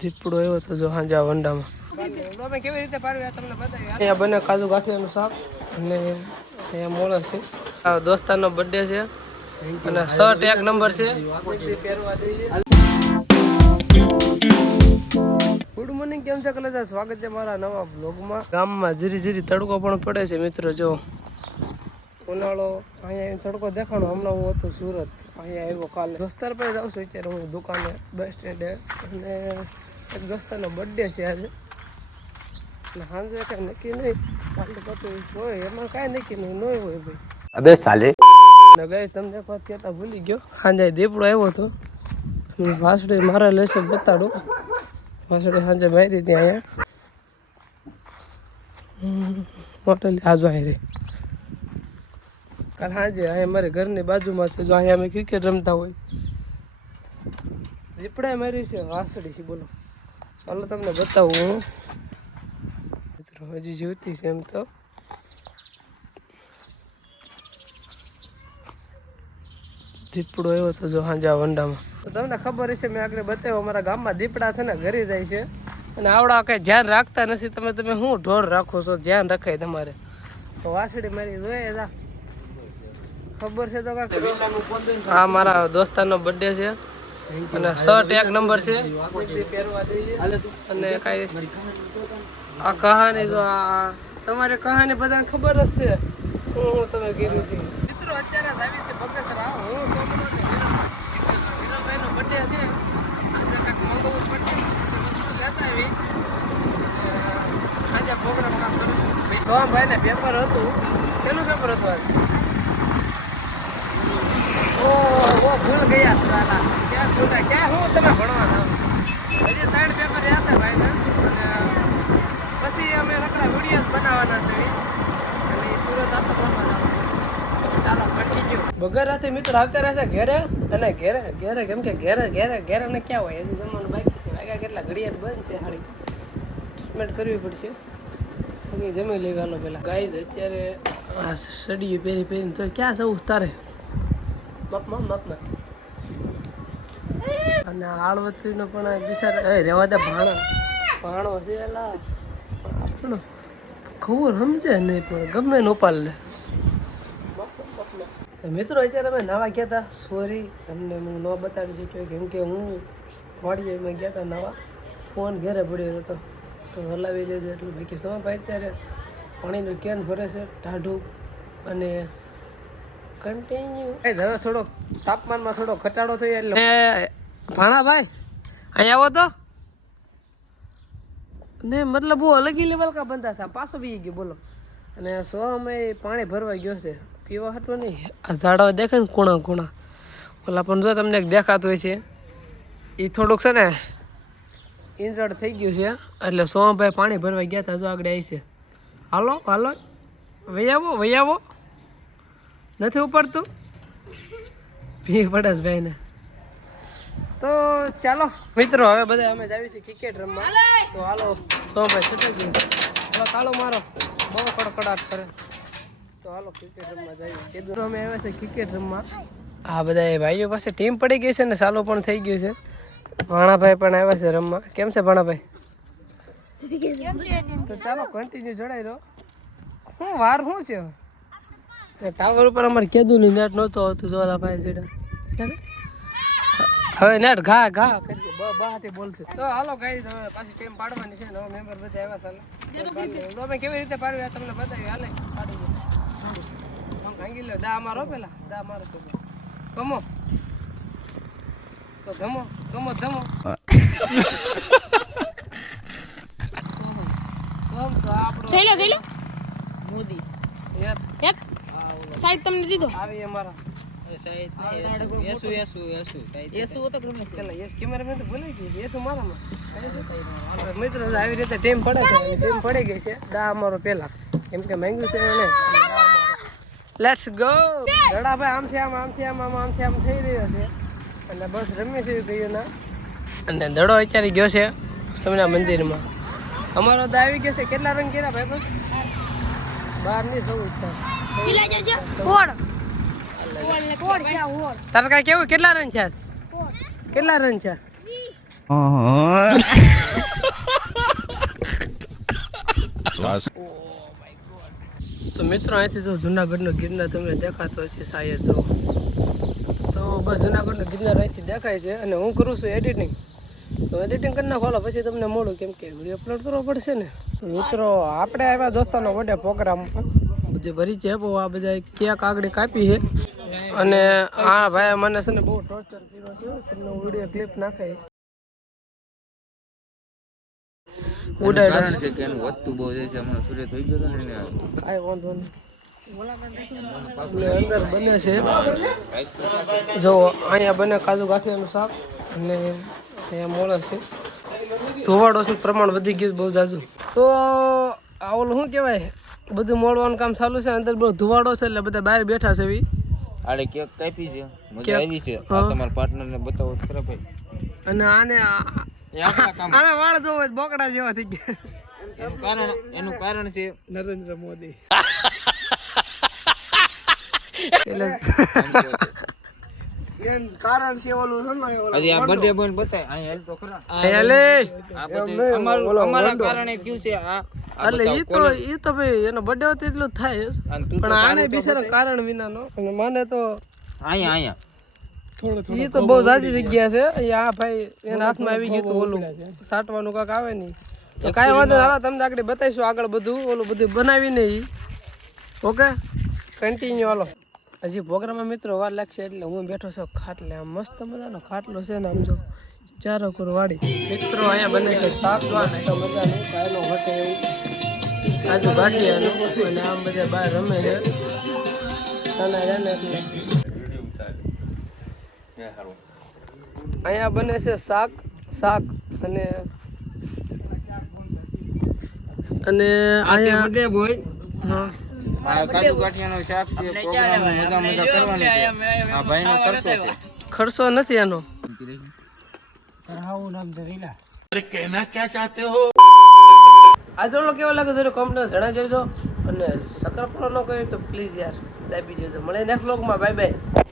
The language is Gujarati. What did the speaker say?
દીપડો આવ્યો તો જો હાંજા વંડામાં કેવી રીતે પાડવી તમને બતાવી. અહીંયા બને કાજુ ગાંઠિયાનું શાક અને અહીંયા મોળા છે. આ દોસ્તારનો બર્થડે છે અને શર્ટ એક નંબર છે. ગુડ મોર્નિંગ, કેમ છે કલેજા? સ્વાગત છે મારા નવા બ્લોગમાં. ગામમાં જીરી જીરી તડકો પણ પડે છે મિત્રો. જો ઉનાળો અહીંયા તડકો દેખાણો. હમણાં હું હતો સુરત, અહીંયા આવ્યો કાલે. દોસ્તાર પાસે જાઉં છું અત્યારે હું દુકાને બસ સ્ટેન્ડે, અને એક દોસ્તારનો બર્થડે છે આજે. એટલે સાંજે કાંઈ નક્કી નહીં, પાર્ટી પાર્ટી હોય એમાં કાંઈ નક્કી નહીં હોય ભાઈ. અબે સાલે ગઈ તમને એક વાત કહેતા ભૂલી ગયો. સાંજે દીપડો આવ્યો હતો. વાસળી મારા લેશે બતાડું. વાસળી સાંજે મારી હતી અહીંયા મોટેલી આજુ આવી રહી. કાલ સાંજે અહીંયા મારે ઘરની બાજુમાં છે. જો અહીંયા અમે ક્રિકેટ રમતા હોય. દીપડાએ મારી છે વાસળી છે. બોલો ચાલો તમને બતાવું હું. મિત્રો હજી જીવતી છે એમ તો. દીપડો આવ્યો તો જો હાંજા વંડામાં. તો તમને ખબર હશે, મેં આગળ બતાવ્યો અમારા ગામમાં દીપડા છે ને ઘરે જાય છે અને આવડા કઈ ધ્યાન રાખતા નથી. તમે શું ઢોર રાખો છો? ધ્યાન રખાય તમારે. તો વાસળી મારી જોઈએ જા ખબર છે તો કાંઈ. હા, મારા દોસ્તારનો બર્થડે છે અને શર્ટ એક નંબર છે. અને કાંઈ આ કહાની જો આ તમારે કહાની બધાને ખબર જ છે હું તમે કીધું છે. મિત્રો અત્યારે આવી છે બગસરા. હું સોમનાથ વિરલભાઈનો બર્થડે છે. આપણે કાંઈક મંગાવવું પડશે, વસ્તુ લેતા આવી આજે પ્રોગ્રામ કામ કરું છું. ભાઈને પેપર હતું. પેલું પેપર હતું આજે. ઓ ભૂલ ગયા સાલા. ક્યાં ખોટા ક્યાં હું તમે ભણવા જાવ? હજી 3 પેપર રહ્યા છે ભાઈને. પછી અમે રખડા વિડીયો બનાવવાના છે અને સુરત આખો ભણવા જાવ. ચાલો કન્ટિન્યુ. બગર રાતે મિત્ર આવતા રહેશે ઘેરે. અને ઘેરે ઘેરે કેમ કે ઘેરે ઘેરે ઘેરે ને ક્યાં હોય? હજી જમવાનું બાકી છે. વાગ્યા કેટલા? ઘડિયાળ બંધ છે. હાળી ટ્રીટમેન્ટ કરવી પડશે. જમી લેવાનો પેલા. ગાઈઝ અત્યારે આ સડીયું પહેરીને તો ક્યાં જવું તારે? બાપમાં અને આળવત્રીનો પણ વિચાર રહેવા દે. ભાણો છે એલા આપણો ખબર સમજે નહીં પણ ગમે ને ઉપાડ લે. મિત્રો અત્યારે અમે નાવા ગયા હતા. સોરી તમને હું ન બતાવી શક્યો કેમ કે હું વાડીએ ગયા હતા નાવા. ફોન ઘેરે પડ્યો હતો તો હલાવી લેજો એટલું. બાકી સમય ભાઈ અત્યારે પાણીનું કેન ભરે છે ટાઢું અને કન્ટિન્યુ. હવે થોડો તાપમાનમાં થોડો ઘટાડો થયો એટલે ભાણાભાઈ અહીંયા આવો તો ને મતલબ બહુ અલગી લેવલ કા બંધા હતા. પાછો બી ગયો બોલો. અને સમય પાણી ભરવા ગયો છે પીવા હતું નહીં. આ ઝાડવા દેખાય ને કૂણા ઓલા પણ જો તમને એક દેખાતું હોય છે એ થોડુંક છે ને ઇન્જર્ડ થઈ ગયું છે. એટલે સોમભાઈ પાણી ભરવા ગયા હતા. જો આગળ આવી છે. હાલો વૈયાવો નથી ઉપડતું. ભી પડે છે ભાઈને. તો ચાલો મિત્રો હવે બધા અમે જાવી છીએ ક્રિકેટ રમવા. તો હાલો સોમભાઈ છતાં ગયું. તાળો મારો બહુ કડકડાટ કરે. તો હાલો ક્રિકેટ રમવા જઈએ. કીધું અમે આવ્યા છે ક્રિકેટ રમવા. આ બધા એ ભાઈઓ પાસે ટીમ પડી ગઈ છે ને ચાલુ પણ થઈ ગયું છે. ભાણાભાઈ પણ આવ્યા છે રમવા. કેમ છે ભાણાભાઈ? તો ચાલો કન્ટિન્યુ જોડાઈ રહો. શું વાર શું છે? ટાવર ઉપર અમારે કીધું નહીં નેટ નહોતો આવતું. જોરા ભાઈ જેડા હવે નેટ ઘા કરી બહાટી બોલશે. તો હાલો ગાઈસ હવે પાછી ટીમ પાડવાની છે. નવા મેમ્બર બધા આવ્યા ચાલો. અમે કેવી રીતે પાડવી આ તમને બતાવી. હાલે પાડી ભાંગી લો. દા મારો પેલા દા મારો તો કમો તો ધમો આપણો મોદી એક સાઈડ તમને દીધો આવી અમારા મિત્રો આવી રીતે ટીમ પડે છે. ટીમ પડી ગઈ છે. દા અમારો પેલા કેમ કે માંગ્યું છે એને. Let's go. દડાભાઈ આમથી આમ થઈ રહ્યો છે અને બસ રમી છે ગયું ના. અને દડો અત્યારે ગયો છે સ્વામિનારાયણ મંદિરમાં. અમારો તો આવી ગયો છે. કેટલા રન કર્યા ભાઈ? બસ 12 ની 14 તારે કાંઈ કેવું? કેટલા રન છે? તો મિત્રો અહીંથી તો જુનાગઢનો ગિરનાર તમને દેખાતો હશે શાયદ તો બસ જુનાગઢનો ગિરનાર અહીંથી દેખાય છે અને હું કરું છું એડિટિંગ તો એડિટિંગ કરી નાખો પછી તમને મળું કેમ કે વિડીયો અપલોડ કરવો પડશે ને મિત્રો આપણે આવ્યા દોસ્તાનો બર્થડે પ્રોગ્રામ બધી ભરી છે બહુ આ બધા કેક આગળ કાપી છે અને હા ભાઈ મને છે ને બહુ ટોર્ચર કર્યો છે તમને હું વિડીયો ક્લિપ નાખાઈશ કારણ છે કે એનું વધતું બહુ જાય છે હમણાં સૂર્ય થઈ ગયો હતો ને કાંઈ વાંધો નહીં અંદર બને છે જો અહીંયા બને કાજુ ગાંઠિયાનું શાક અને અહીંયા મોળા છે ધોવાડો છે પ્રમાણ વધી ગયું બહુ જાજુ તો આ ઓલું શું કહેવાય બધું મોળવાનું કામ ચાલુ છે અંદર બહુ ધુવાડો છે એટલે બધા બહાર બેઠા છે એવી આડે કેક કાપી છે મજા આવી છે તમારા પાર્ટનરને બતાવો ખરા ભાઈ અને આને આને વાળ જોવો બોકડા જેવા થઈ ગયા એનું કારણ છે નરેન્દ્ર મોદી કારણ છે ઓલું હજી આ બર્થડે બોય બતાય અહીં હેલ તો ખરા અહીંયા લે આ બધું અમારા કારણે ક્યું છે આ એટલે ઈ તો ભાઈ એનો બર્થડે હતો એટલું થાય પણ આને બિચારો કારણ વિનાનો અને મને તો અહીંયા ઈ તો બહુ જાજી જગ્યા છે આ ભાઈ એના હાથમાં આવી ગયું તો ઓલું સાટવાનું કાંક આવે નહીં તો કાંઈ વાંધો હાલો તમને આગળ બતાવીશું આગળ બધું ઓલું બધું બનાવીને ઈ ઓકે કન્ટિન્યુ હાલો હજી પ્રોગ્રામમાં મિત્રો વાર લાગશે એટલે હું બેઠો છું ખાટલે આમ મસ્ત મજાનો ખાટલો છે ને આમ જો ચારો કોર વાડી મિત્રો અહીંયા બને છે શાક મસ્ત મજાનું કાયનો વટે એવું સાજુ ગાંઠિયાનું અને આમ બધા બહાર રમે છે નાના જાને એટલે અહીંયા બને છે શાક અને અહીંયા બર્થડે બોય હા આ કાજુ ગાંઠિયાનું શાક છે પ્રોગ્રામ મજા કરવાની છે આ ભાઈનો ખર્ચો છે ખર્ચો નથી એનો આ જોડો કેવો લાગે જરા કોમેન્ટ જણાવી દેજો અને સબસ્ક્રાઇબ ન કર્યું તો પ્લીઝ યાર દાબી દેજો મળે નેક્સ્ટ વ્લોગમાં બાય બાય